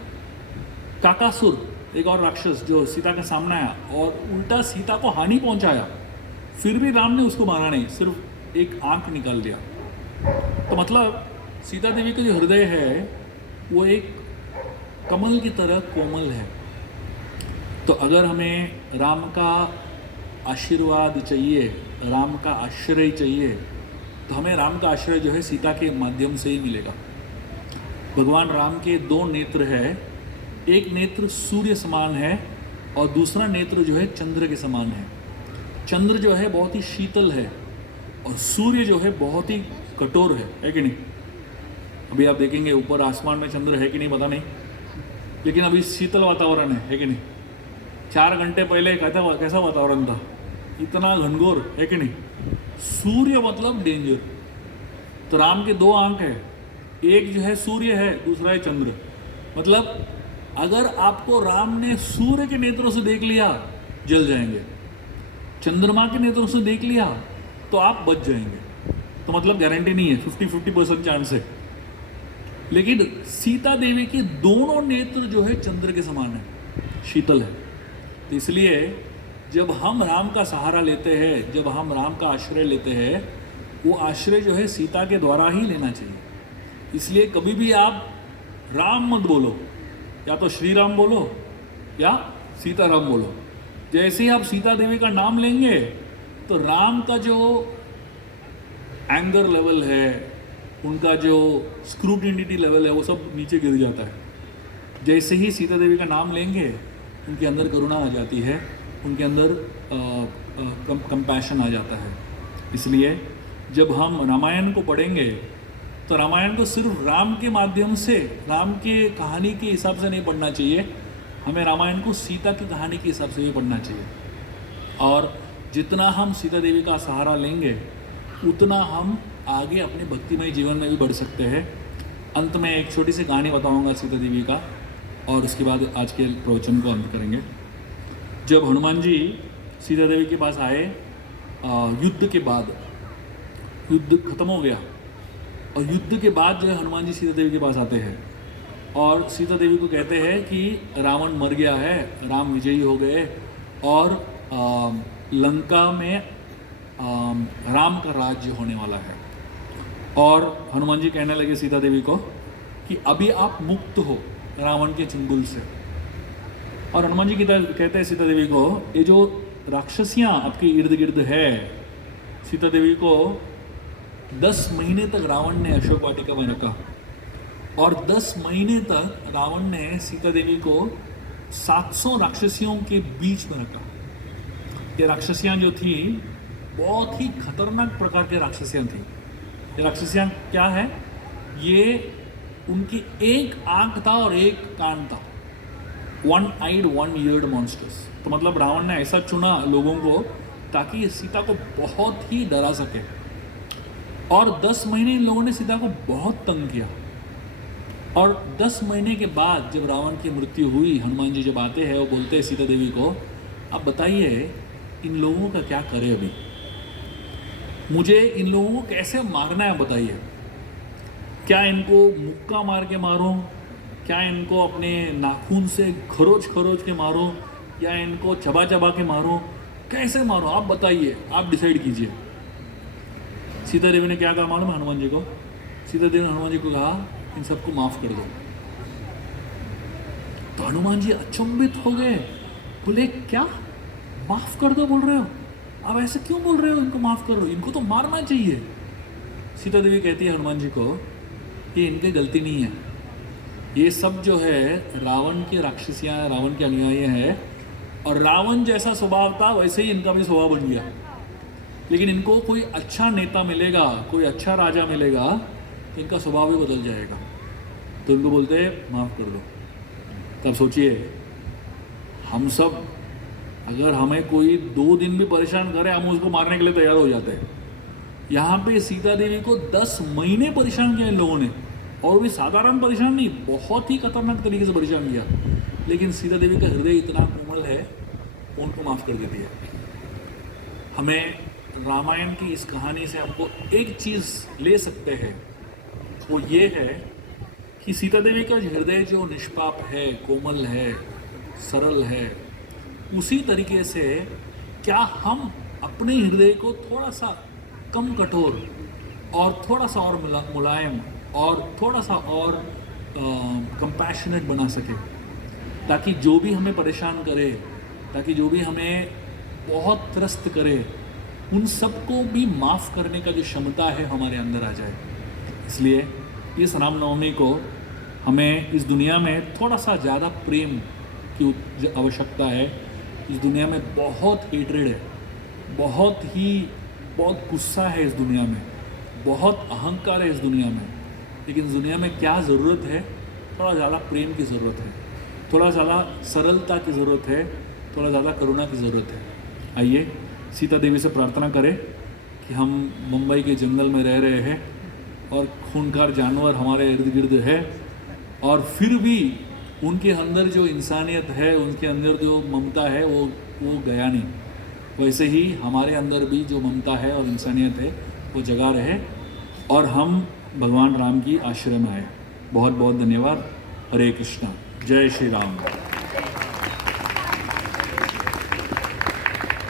काकासुर एक और राक्षस जो सीता के सामने आया और उल्टा सीता को हानि पहुंचाया, फिर भी राम ने उसको मारा नहीं, सिर्फ एक आंख निकाल दिया। तो मतलब सीता देवी का जो हृदय है वो एक कमल की तरह कोमल है। तो अगर हमें राम का आशीर्वाद चाहिए, राम का आश्रय चाहिए, तो हमें राम का आश्रय जो है सीता के माध्यम से ही मिलेगा। भगवान राम के 2 नेत्र है, एक नेत्र सूर्य समान है और दूसरा नेत्र जो है चंद्र के समान है। चंद्र जो है बहुत ही शीतल है और सूर्य जो है बहुत ही कठोर है कि नहीं? अभी आप देखेंगे ऊपर आसमान में चंद्र है कि नहीं पता नहीं, लेकिन अभी शीतल वातावरण है कि नहीं। 4 घंटे पहले कैसा वातावरण था, इतना घनघोर है कि नहीं। सूर्य मतलब डेंजर। तो राम के 2 आंख है, एक जो है सूर्य है, दूसरा है चंद्र। मतलब अगर आपको राम ने सूर्य के नेत्रों से देख लिया जल जाएंगे, चंद्रमा के नेत्रों से देख लिया तो आप बच जाएंगे। तो मतलब गारंटी नहीं है, 50-50% चांस है। लेकिन सीता देवी के दोनों नेत्र जो है चंद्र के समान है, शीतल है। तो इसलिए जब हम राम का सहारा लेते हैं, जब हम राम का आश्रय लेते हैं, वो आश्रय जो है सीता के द्वारा ही लेना चाहिए। इसलिए कभी भी आप राम मत बोलो, या तो श्री राम बोलो या सीताराम बोलो। जैसे ही आप सीता देवी का नाम लेंगे तो राम का जो एंगर लेवल है, उनका जो स्क्रूटिनिटी लेवल है, वो सब नीचे गिर जाता है। जैसे ही सीता देवी का नाम लेंगे उनके अंदर करुणा आ जाती है, उनके अंदर कंपैशन आ जाता है। इसलिए जब हम रामायण को पढ़ेंगे तो रामायण को सिर्फ राम के माध्यम से, राम के कहानी के हिसाब से नहीं पढ़ना चाहिए, हमें रामायण को सीता की कहानी के हिसाब से भी पढ़ना चाहिए। और जितना हम सीता देवी का सहारा लेंगे उतना हम आगे अपने भक्तिमय जीवन में भी बढ़ सकते हैं। अंत में एक छोटी सी कहानी बताऊंगा सीता देवी का, और उसके बाद आज के प्रवचन को अंत करेंगे। जब हनुमान जी सीता देवी के पास आए, युद्ध के बाद, युद्ध खत्म हो गया और युद्ध के बाद जो है हनुमान जी सीता देवी के पास आते हैं और सीता देवी को कहते हैं कि रावण मर गया है, राम विजयी हो गए और लंका में राम का राज्य होने वाला है। और हनुमान जी कहने लगे सीता देवी को कि अभी आप मुक्त हो रावण के चंगुल से। और हनुमान जी कहते हैं सीता देवी को, ये जो राक्षसियाँ आपके इर्द गिर्द है, सीता देवी को 10 महीने तक रावण ने अशोक वाटिका में रखा और 10 महीने तक रावण ने सीता देवी को 700 राक्षसियों के बीच में रखा। ये राक्षसियाँ जो थी बहुत ही खतरनाक प्रकार के राक्षसियाँ थी। ये राक्षसियाँ क्या है, ये उनकी एक आंख था और एक कान था, 1 eyed 1 eared monsters। तो मतलब रावण ने ऐसा चुना लोगों को ताकि सीता को बहुत ही डरा सके। और 10 महीने इन लोगों ने सीता को बहुत तंग किया। और 10 महीने के बाद जब रावण की मृत्यु हुई, हनुमान जी जब आते हैं, वो बोलते हैं सीता देवी को, अब बताइए इन लोगों का क्या करें, अभी मुझे इन लोगों को कैसे मारना है बताइए। क्या इनको मुक्का मार के मारूं, क्या इनको अपने नाखून से खरोच खरोच के मारूं, या इनको चबा चबा के मारूं, कैसे मारूं आप बताइए, आप डिसाइड कीजिए। सीता देवी ने क्या कहा मालूम हनुमान जी को? सीता देवी ने हनुमान जी को कहा, इन सबको माफ़ कर दो। तो हनुमान जी अचंभित हो गए, बोले क्या माफ़ कर दो बोल रहे हो, आप ऐसे क्यों बोल रहे हो, इनको माफ़ कर दो, इनको तो मारना चाहिए। सीता देवी कहती है हनुमान जी को, ये इनकी गलती नहीं है, ये सब जो है रावण की राक्षसियाँ, रावण के अनुयायी हैं, और रावण जैसा स्वभाव था वैसे ही इनका भी स्वभाव बन गया। लेकिन इनको कोई अच्छा नेता मिलेगा, कोई अच्छा राजा मिलेगा तो इनका स्वभाव भी बदल जाएगा। तो इनको बोलते हैं माफ़ कर दो। तब सोचिए, हम सब अगर हमें कोई 2 दिन भी परेशान करे, हम उसको मारने के लिए तैयार हो जाते हैं। यहाँ पे सीता देवी को 10 महीने परेशान किया इन लोगों ने, और भी साधारण परेशान नहीं, बहुत ही खतरनाक तरीके से परेशान किया। लेकिन सीता देवी का हृदय इतना कोमल है, उनको माफ़ कर देती है। हमें रामायण की इस कहानी से हमको एक चीज़ ले सकते हैं, वो ये है कि सीता देवी का हृदय जो निष्पाप है, कोमल है, सरल है, उसी तरीके से क्या हम अपने हृदय को थोड़ा सा कम कठोर और थोड़ा सा और मुलायम और थोड़ा सा और कंपैशनेट बना सके, ताकि जो भी हमें परेशान करे, ताकि जो भी हमें बहुत त्रस्त करे, उन सबको भी माफ़ करने का जो क्षमता है हमारे अंदर आ जाए। इसलिए इस रामनवमी को हमें इस दुनिया में थोड़ा सा ज़्यादा प्रेम की आवश्यकता है। इस दुनिया में बहुत हेट्रेड है, बहुत गुस्सा है इस दुनिया में, बहुत अहंकार है इस दुनिया में, लेकिन दुनिया में क्या ज़रूरत है, थोड़ा ज़्यादा प्रेम की ज़रूरत है, थोड़ा ज़्यादा सरलता की ज़रूरत है, थोड़ा ज़्यादा करुणा की ज़रूरत है। आइए सीता देवी से प्रार्थना करें कि हम मुंबई के जंगल में रह रहे हैं और खूंखार जानवर हमारे इर्द गिर्द है, और फिर भी उनके अंदर जो इंसानियत है, उनके अंदर जो ममता है वो गया नहीं। वैसे ही हमारे अंदर भी जो ममता है और इंसानियत है वो जगा रहे, और हम भगवान राम की आश्रय में आए। बहुत बहुत धन्यवाद। हरे कृष्णा, जय श्री राम।